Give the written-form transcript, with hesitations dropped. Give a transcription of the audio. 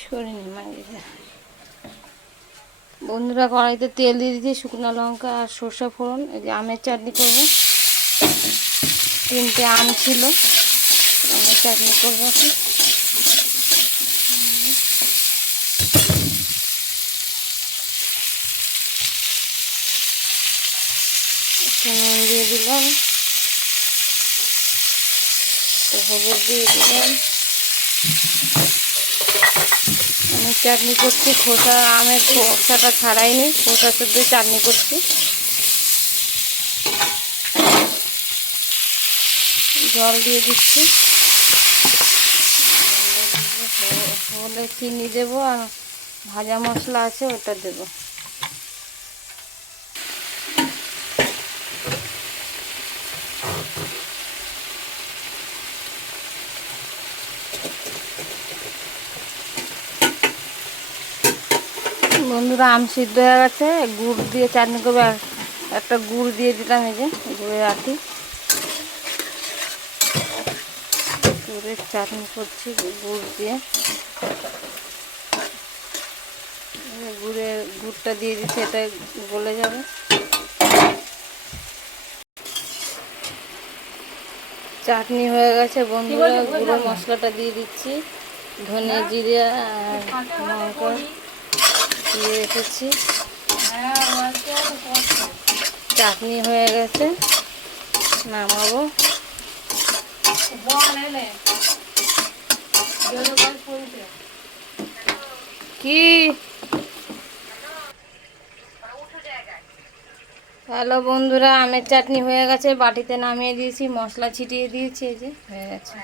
সরিনি মাঝে বন্ধুরা, কড়াইতে তেল দিয়ে দিয়েছি, শুকনো লঙ্কা আর সর্ষে ফোড়ন। এই যে আমের চাটনি করব। 3টে আম ছিল, আমের চাটনি করবো। একটু নুন দিয়ে দিলাম, হলুদ দিয়ে দিলাম। আমি চাটনি করছি, খোসা আমের খোসাটা ছাড়াইনি, খোসা শুদ্ধ চাটনি করছি। জল দিয়ে দিচ্ছি, হলে চিনি দেবো, আর ভাজা মশলা আছে ওটা দেবো। বন্ধুরা, আম সিদ্ধ হয়ে গেছে, গুড় দিয়ে চাটনি করবে। একটা গুড় দিয়ে দিলাম, এই যে গুড়ের আটি, গুড়ের চাটনি করছি গুড় দিয়ে। গুড়টা দিয়ে দিচ্ছি, এটা গলে যাবে। চাটনি হয়ে গেছে বন্ধুরা, গুঁড়ো মশলাটা দিয়ে দিচ্ছি, ধনে জিরে আর লঙ্কা দিয়ে রেখেছি। চাটনি হয়ে গেছে, নামাবো। কি হ্যালো বন্ধুরা, আমের চাটনি হয়ে গেছে, বাটিতে নামিয়ে দিয়েছি, মশলা ছিটিয়ে দিয়েছি, এই যে হয়ে গেছে।